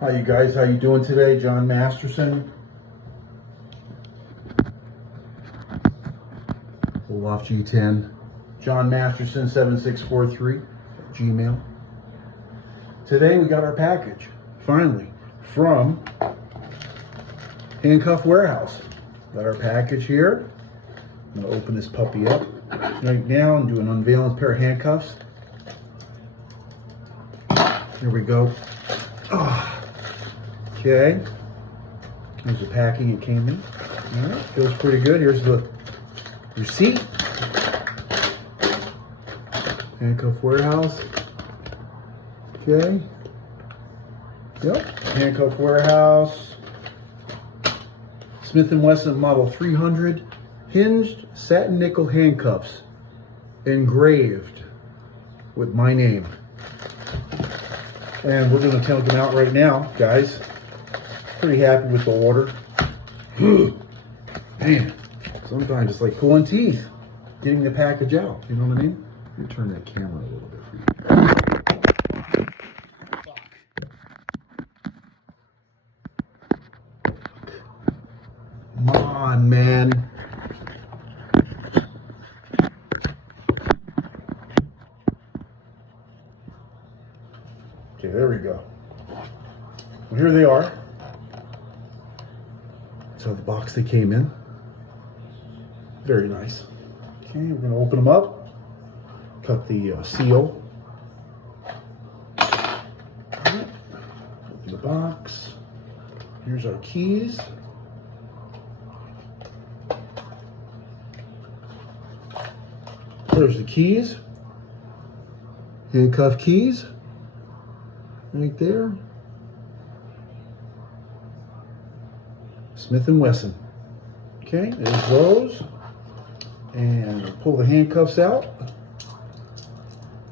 Hi you guys, how you doing today? John Masterson. Olaf G10. John Masterson 7643 Gmail. Today we got our package, finally, from Handcuff Warehouse. Got our package here. I'm gonna open this puppy up right now and do an unveiling pair of handcuffs. Here we go. Oh. Okay, here's the packing it came in. All right, feels pretty good. Here's the receipt. Handcuff Warehouse. Okay. Yep, Handcuff Warehouse. Smith & Wesson Model 300 hinged satin nickel handcuffs, engraved with my name. And we're going to take them out right now, guys. Pretty happy with the order. Man, sometimes it's like pulling teeth, getting the package out. You know what I mean? Let me turn that camera a little bit for you. Come on, man. Okay, there we go. Well, here they are. So the box they came in. Very nice. Okay, we're going to open them up. Cut the seal. Open the box. Here's our keys. There's the keys. Handcuff keys. Right there. Smith & Wesson. Okay, there's those. And we'll pull the handcuffs out.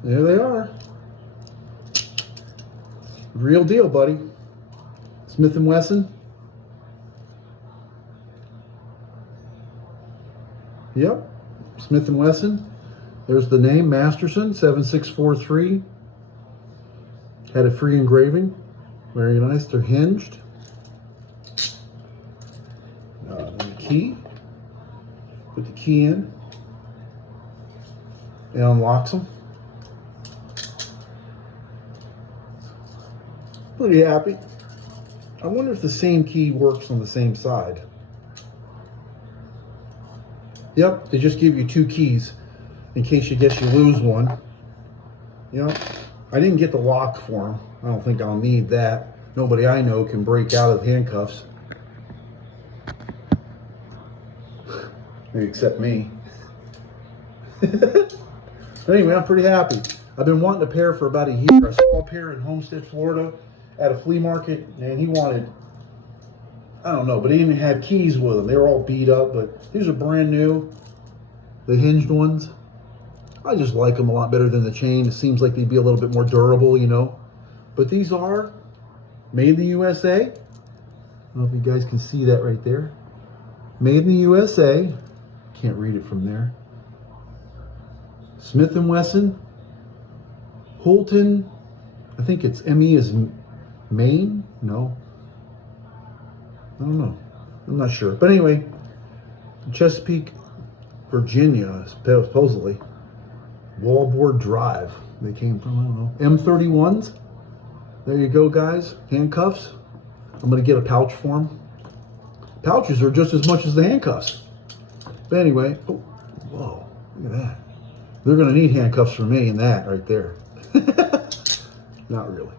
There they are. Real deal, buddy. Smith & Wesson. Yep, Smith & Wesson. There's the name, Masterson 7643. Had a free engraving. Very nice. They're hinged. The key. Put the key in. It unlocks them. Pretty happy. I wonder if the same key works on the same side. Yep, they just give you two keys in case you lose one. Yep. I didn't get the lock for them. I don't think I'll need that. Nobody I know can break out of handcuffs. Maybe except me. But anyway, I'm pretty happy. I've been wanting a pair for about a year. I saw a pair in Homestead, Florida at a flea market, and he wanted, I don't know, but he didn't have keys with them. They were all beat up, but these are brand new. The hinged ones. I just like them a lot better than the chain. It seems like they'd be a little bit more durable, you know. But these are made in the USA. I don't know if you guys can see that right there. Made in the USA. Can't read it from there. Smith & Wesson. Holton. I think it's ME is Maine? No. I don't know. I'm not sure. But anyway, Chesapeake, Virginia, supposedly. Wallboard Drive. They came from, I don't know. M31s. There you go, guys. Handcuffs. I'm going to get a pouch for them. Pouches are just as much as the handcuffs. But anyway, oh, whoa, look at that. They're going to need handcuffs for me and that right there. Not really.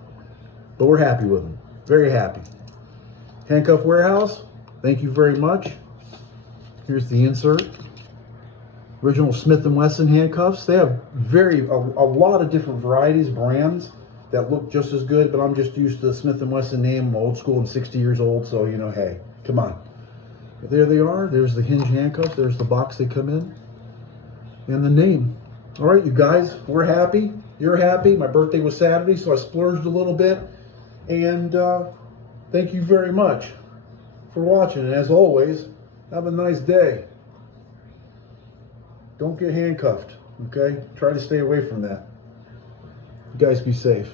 But we're happy with them. Very happy. Handcuff Warehouse, thank you very much. Here's the insert. Original Smith & Wesson handcuffs. They have a lot of different varieties, brands that look just as good, but I'm just used to the Smith & Wesson name. I'm old school. I'm 60 years old, so, you know, hey, come on. But there they are. There's the hinge handcuffs. There's the box they come in. And the name. All right, you guys, we're happy. You're happy. My birthday was Saturday, so I splurged a little bit. And thank you very much for watching. And as always, have a nice day. Don't get handcuffed, okay? Try to stay away from that. You guys be safe.